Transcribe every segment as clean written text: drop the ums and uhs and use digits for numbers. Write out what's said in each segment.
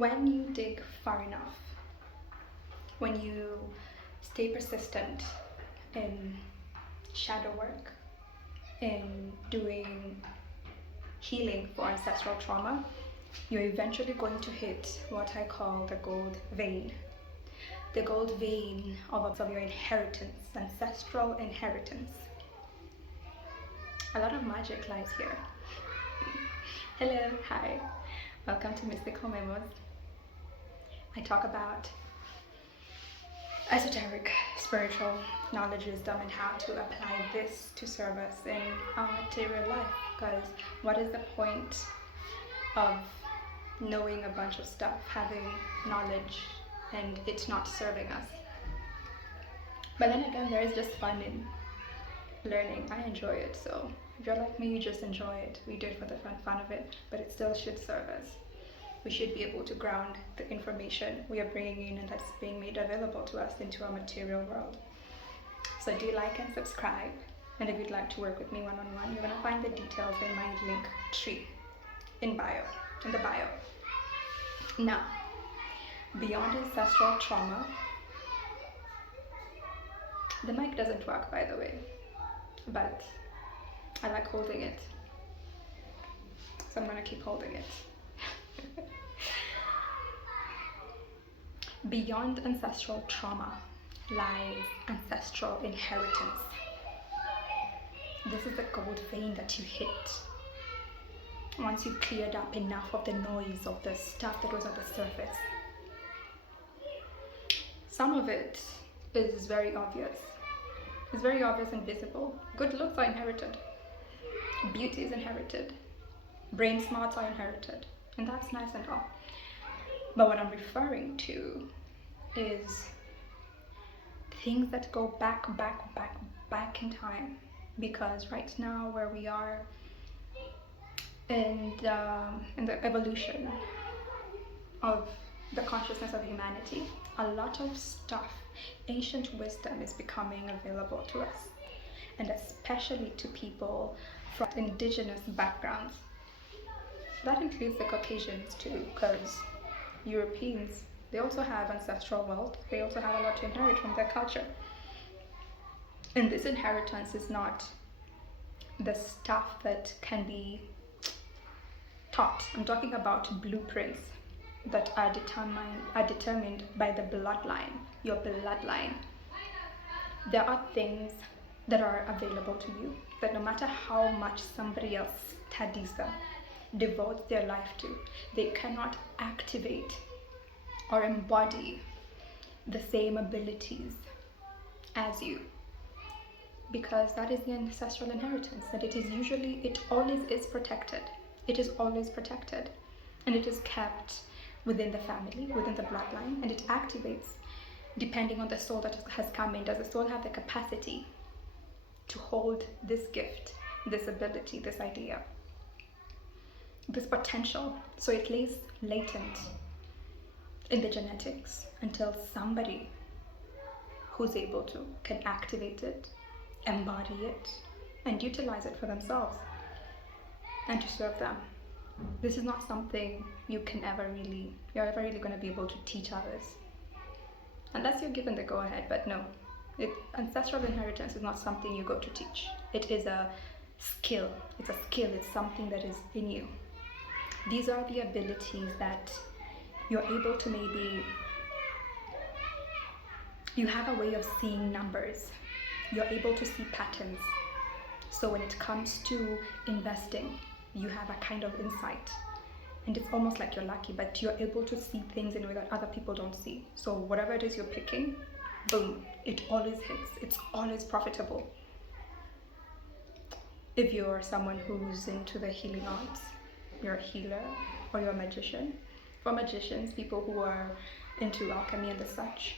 When you dig far enough, when you stay persistent in shadow work, in doing healing for ancestral trauma, you're eventually going to hit what I call the gold vein. The gold vein of your inheritance, ancestral inheritance. A lot of magic lies here. Hello, hi, welcome to Mystical Memos. I talk about esoteric, spiritual knowledge, wisdom, and how to apply this to serve us in our material life. Because what is the point of knowing a bunch of stuff, having knowledge, and it's not serving us? But then again, there is just fun in learning. I enjoy it, so if you're like me, you just enjoy it. We do it for the fun of it, but it still should serve us. We should be able to ground the information we are bringing in and that's being made available to us into our material world. So do like and subscribe, and if you'd like to work with me one-on-one, you're going to find the details in my link tree in the bio. Now, beyond ancestral trauma, the mic doesn't work, by the way, but I like holding it, so I'm going to keep holding it. Beyond ancestral trauma lies ancestral inheritance. This is the gold vein that you hit once you've cleared up enough of the noise of the stuff that was at the surface. Some of it is very obvious. It's very obvious and visible. Good looks are inherited. Beauty is inherited. Brain smarts are inherited. And that's nice and all. But what I'm referring to is things that go back in time. Because right now, where we are in the evolution of the consciousness of humanity, a lot of stuff, ancient wisdom is becoming available to us, and especially to people from indigenous backgrounds. That includes the Caucasians too, because Europeans, they also have ancestral wealth. They also have a lot to inherit from their culture. And this inheritance is not the stuff that can be taught. I'm talking about blueprints that are determined by the bloodline, your bloodline. There are things that are available to you that no matter how much somebody else studies them, devotes their life to, they cannot activate or embody the same abilities as you, because that is the ancestral inheritance, that it always is protected. It is always protected, and it is kept within the family, within the bloodline, and it activates depending on the soul that has come in. Does the soul have the capacity to hold this gift, this ability, this idea, this potential? So it lays latent in the genetics until somebody who's able to can activate it, embody it, and utilize it for themselves and to serve them. This is not something you're ever really going to be able to teach others, unless you're given the go-ahead. But no, ancestral inheritance is not something you go to teach. It is a skill. It's something that is in you. These are the abilities that you're able to you have a way of seeing numbers. You're able to see patterns. So when it comes to investing, you have a kind of insight. And it's almost like you're lucky, but you're able to see things in a way that other people don't see. So whatever it is you're picking, boom, it always hits. It's always profitable. If you're someone who's into the healing arts, you're a healer or you're a magician. For magicians, people who are into alchemy and the such,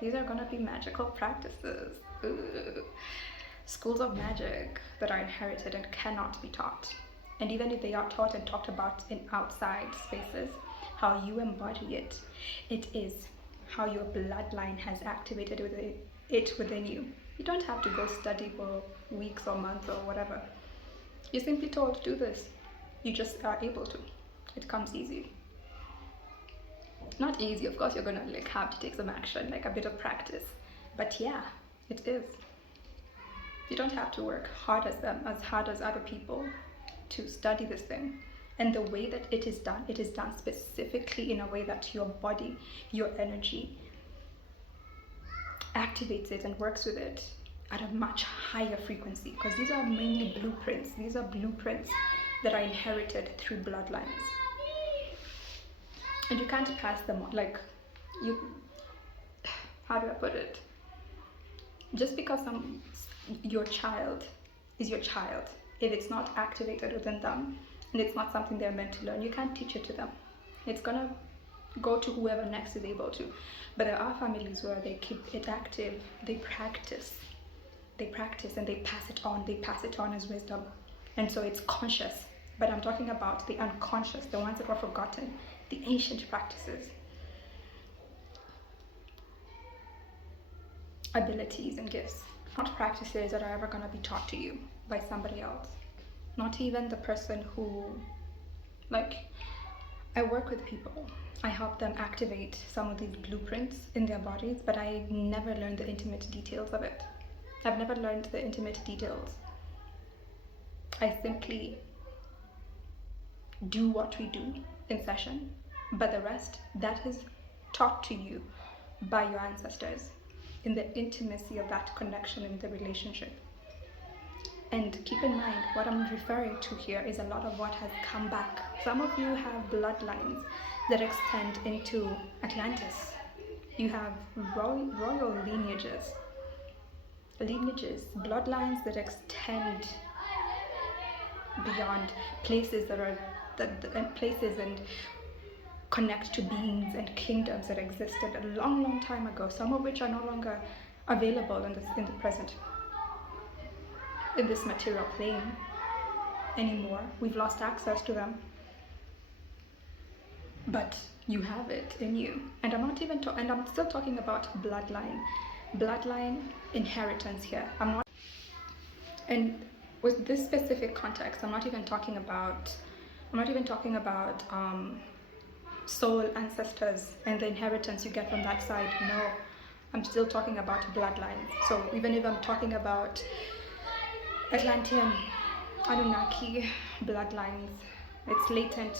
these are gonna be magical practices. Ooh. Schools of magic that are inherited and cannot be taught. And even if they are taught and talked about in outside spaces, how you embody it, it is how your bloodline has activated it within you. You don't have to go study for weeks or months or whatever. You're simply told to do this. You just are able to. It comes easy. Not easy, of course. You're gonna like have to take some action, like a bit of practice. But yeah, it is. You don't have to work hard as hard as other people to study this thing. And the way that it is done specifically in a way that your body, your energy activates it and works with it at a much higher frequency, because these are mainly blueprints. These are blueprints that are inherited through bloodlines. And you can't pass them on. Like, you, how do I put it? Just because your child is your child, if it's not activated within them and it's not something they're meant to learn, you can't teach it to them. It's gonna go to whoever next is able to. But there are families where they keep it active, they practice and they pass it on as wisdom. And so it's conscious. But I'm talking about the unconscious, the ones that were forgotten, the ancient practices, abilities and gifts, not practices that are ever going to be taught to you by somebody else. Not even the person who, like, I work with people. I help them activate some of these blueprints in their bodies, but I never learned the intimate details of it. I've never learned the intimate details. I simply do what we do in session, but the rest, that is taught to you by your ancestors in the intimacy of that connection in the relationship. And keep in mind, what I'm referring to here is a lot of what has come back. Some of you have bloodlines that extend into Atlantis. You have royal lineages, bloodlines that extend beyond places places and connect to beings and kingdoms that existed a long time ago, some of which are no longer available in the present, in this material plane anymore. We've lost access to them, but you have it in you. And I'm not even and I'm still talking about bloodline inheritance here. And with this specific context, I'm not even talking about soul ancestors and the inheritance you get from that side. No, I'm still talking about bloodlines. So even if I'm talking about Atlantean, Anunnaki bloodlines, it's latent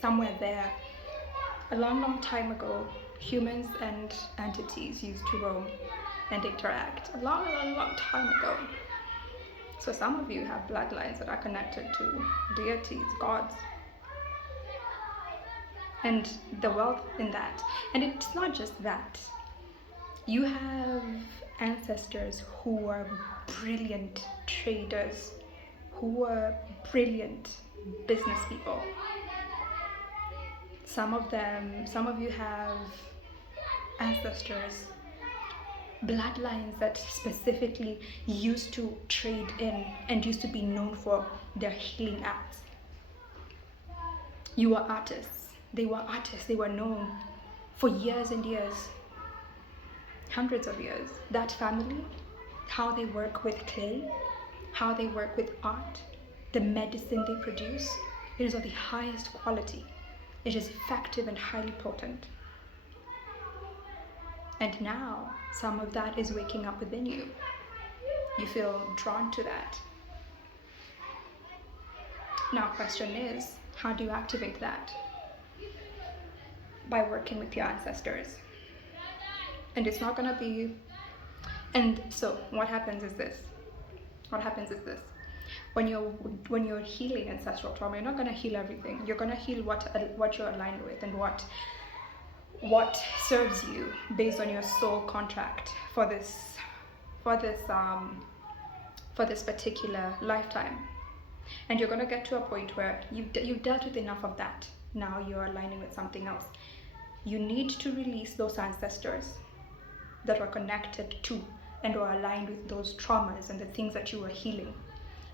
somewhere there. A long time ago, humans and entities used to roam and interact. A long time ago. So some of you have bloodlines that are connected to deities, gods, and the wealth in that. And it's not just that. You have ancestors who were brilliant traders, who were brilliant business people. Some of you have ancestors, bloodlines that specifically used to trade in and used to be known for their healing acts. You were artists. They were known for years and years, hundreds of years. That family, how they work with clay, how they work with art, the medicine they produce, it is of the highest quality. It is effective and highly potent. And now, some of that is waking up within you. You feel drawn to that. Now, question is, how do you activate that? By working with your ancestors. And it's not gonna be, and so what happens is this. When you're healing ancestral trauma, you're not gonna heal everything. You're gonna heal what you're aligned with and what serves you based on your soul contract for this particular lifetime. And you're gonna get to a point where you've dealt with enough of that. Now you're aligning with something else. You need to release those ancestors that were connected to and were aligned with those traumas and the things that you were healing.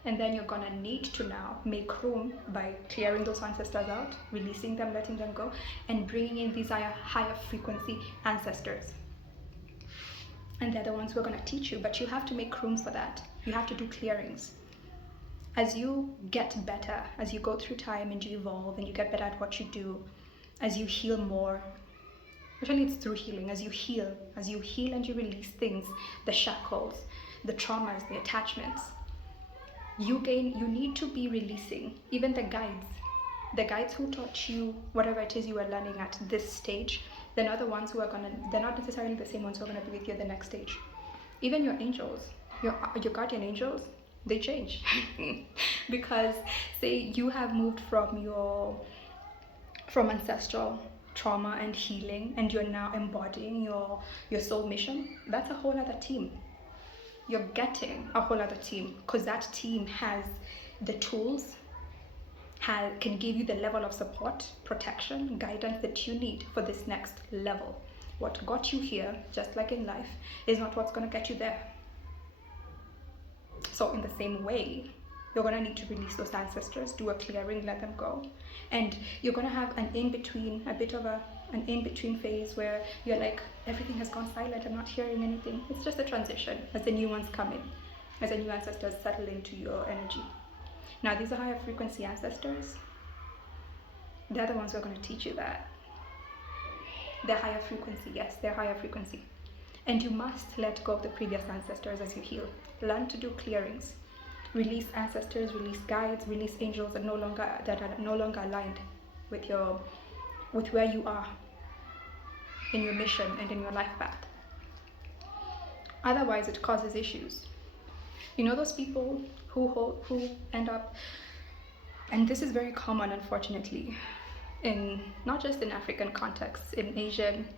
And then you're gonna need to now make room by clearing those ancestors out, releasing them, letting them go, and bringing in these higher frequency ancestors. And they're the ones who are gonna teach you, but you have to make room for that. You have to do clearings. As you get better, as you go through time and you evolve and you get better at what you do, as you heal more, Actually, it's through healing. As you heal and you release things, the shackles, the traumas, the attachments, you need to be releasing even the guides who taught you whatever it is you are learning at this stage. They're not the ones who are they're not necessarily the same ones who are gonna be with you at the next stage. Even your angels, your guardian angels, they change. Because say you have moved from ancestral trauma and healing, and you're now embodying your soul mission. That's a whole other team. You're getting a whole other team, because that team has the tools, can give you the level of support, protection, guidance that you need for this next level. What got you here, just like in life, is not what's going to get you there. So in the same way, you're going to need to release those ancestors, do a clearing, let them go. And you're going to have an in-between, a bit of an in-between phase where you're like, everything has gone silent, I'm not hearing anything. It's just a transition as the new ones come in, as the new ancestors settle into your energy. Now, these are higher frequency ancestors. They're the ones who are going to teach you that. They're higher frequency, yes, they're higher frequency. And you must let go of the previous ancestors as you heal. Learn to do clearings. Release ancestors, release guides, release angels that are no longer aligned with where you are in your mission and in your life path. Otherwise, it causes issues. You know those people who end up, and this is very common, unfortunately, in not just in African contexts, in Asian,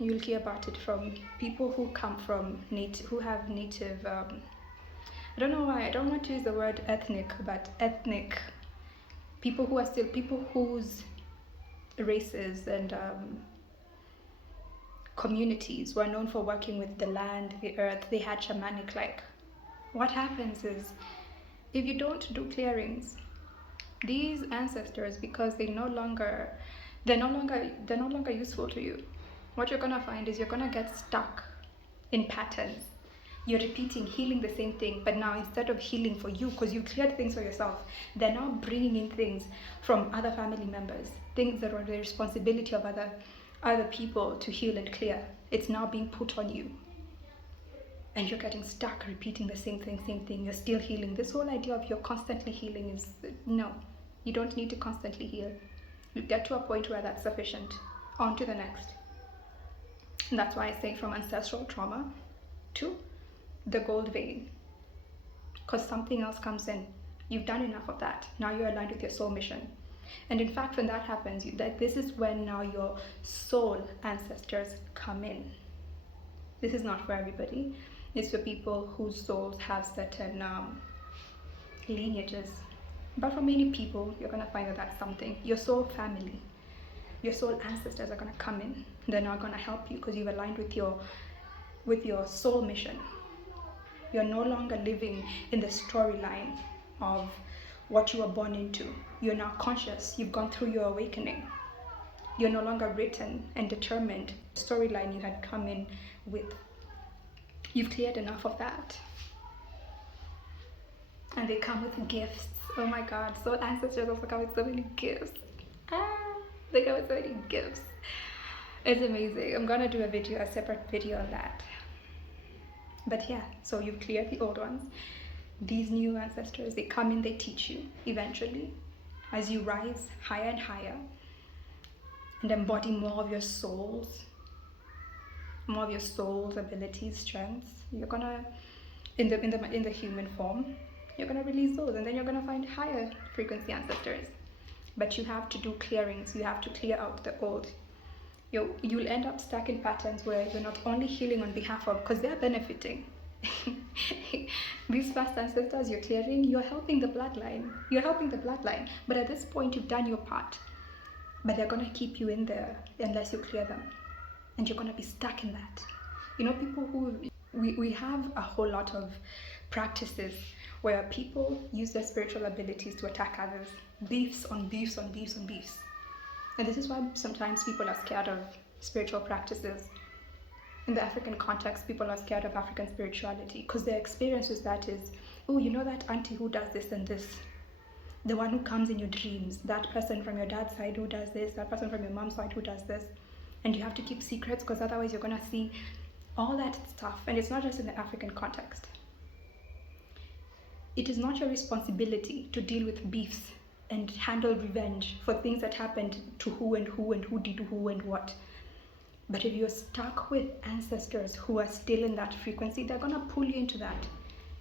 you'll hear about it from people who come from who have native. I don't know why I don't want to use the word ethnic, but ethnic people who are still people whose races and communities were known for working with the land, the earth. They had shamanic like. What happens is, if you don't do clearings, these ancestors, because they're no longer useful to you, what you're gonna find is you're gonna get stuck in patterns. You're repeating, healing the same thing, but now instead of healing for you, because you cleared things for yourself, they're now bringing in things from other family members, things that are the responsibility of other people to heal and clear. It's now being put on you. And you're getting stuck repeating the same thing. You're still healing. This whole idea of you're constantly healing is, no, you don't need to constantly heal. You get to a point where that's sufficient. On to the next. And that's why I say from ancestral trauma to the gold vein. Because something else comes in. You've done enough of that. Now you're aligned with your soul mission. And in fact, when that happens, this is when now your soul ancestors come in. This is not for everybody. It's for people whose souls have certain lineages. But for many people, you're going to find that that's something. Your soul family, your soul ancestors are going to come in. They're not going to help you because you've aligned with your soul mission. You're no longer living in the storyline of what you were born into. You're now conscious. You've gone through your awakening. You're no longer written and determined. The storyline you had come in with. You've cleared enough of that. And they come with gifts. Oh my God, soul ancestors also come with so many gifts. They come with so many gifts. It's amazing. I'm gonna do a separate video on that. But yeah, so you've cleared the old ones. These new ancestors, they come in, they teach you eventually as you rise higher and higher and embody more of your soul's abilities, strengths. You're gonna, in the human form, you're gonna release those, and then you're gonna find higher frequency ancestors. But you have to do clearings. You have to clear out the old. You'll end up stuck in patterns where you're not only healing on behalf of, because they're benefiting. These past ancestors you're clearing, you're helping the bloodline. But at this point, you've done your part. But they're gonna keep you in there unless you clear them. And you're gonna be stuck in that. You know, people who, we have a whole lot of practices where people use their spiritual abilities to attack others. Beefs on beefs on beefs on beefs. And this is why sometimes people are scared of spiritual practices. In the African context, people are scared of African spirituality because their experience with that is, oh, you know that auntie who does this and this. The one who comes in your dreams, that person from your dad's side who does this, that person from your mom's side who does this. And you have to keep secrets, because otherwise you're going to see all that stuff. And it's not just in the African context. It is not your responsibility to deal with beefs and handle revenge for things that happened to who and who and who did who and what. But if you're stuck with ancestors who are still in that frequency, they're going to pull you into that.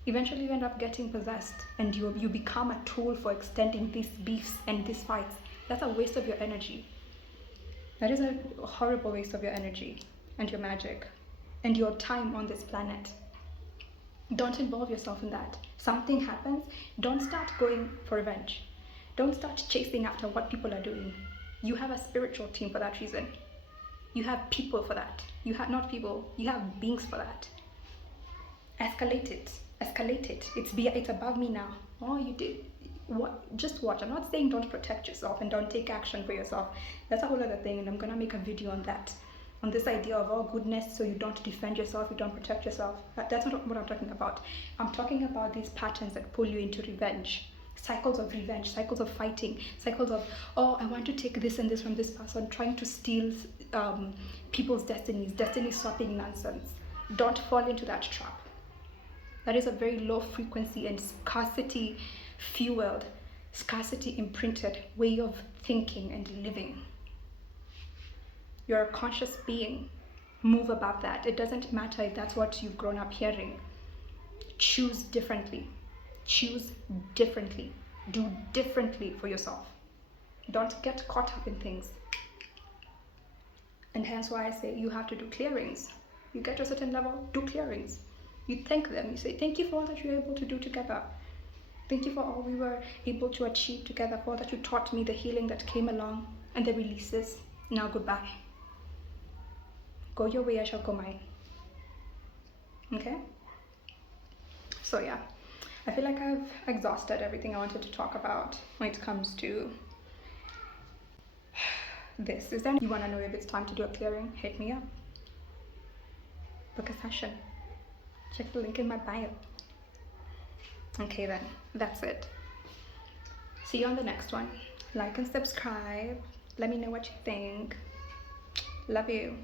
Eventually you end up getting possessed, and you become a tool for extending these beefs and these fights. That's a waste of your energy. That is a horrible waste of your energy and your magic and your time on this planet. Don't involve yourself in that. Something happens, don't start going for revenge. Don't start chasing after what people are doing. You have a spiritual team for that reason. You have people for that. You have not people, you have beings for that. Escalate it. Escalate it. It's above me now. Oh, you did what? Just watch. I'm not saying don't protect yourself and don't take action for yourself. That's a whole other thing, and I'm gonna make a video on that. On this idea of all goodness, so you don't defend yourself, you don't protect yourself. That's not what I'm talking about. I'm talking about these patterns that pull you into revenge. Cycles of revenge, cycles of fighting, cycles of, oh, I want to take this and this from this person, trying to steal people's destinies, destiny swapping nonsense. Don't fall into that trap. That is a very low frequency and scarcity fueled, scarcity imprinted way of thinking and living. You're a conscious being. Move above that. It doesn't matter if that's what you've grown up hearing. Choose differently. Choose differently. Do differently for yourself. Don't get caught up in things. And hence why I say you have to do clearings. You get to a certain level, do clearings. You thank them. You say, thank you for all that you were able to do together. Thank you for all we were able to achieve together, for all that you taught me, the healing that came along, and the releases. Now goodbye. Go your way, I shall go mine. Okay? So yeah, I feel like I've exhausted everything I wanted to talk about when it comes to this. Is there you want to know if it's time to do a clearing? Hit me up. Book a session. Check the link in my bio. Okay then, that's it. See you on the next one. Like and subscribe. Let me know what you think. Love you.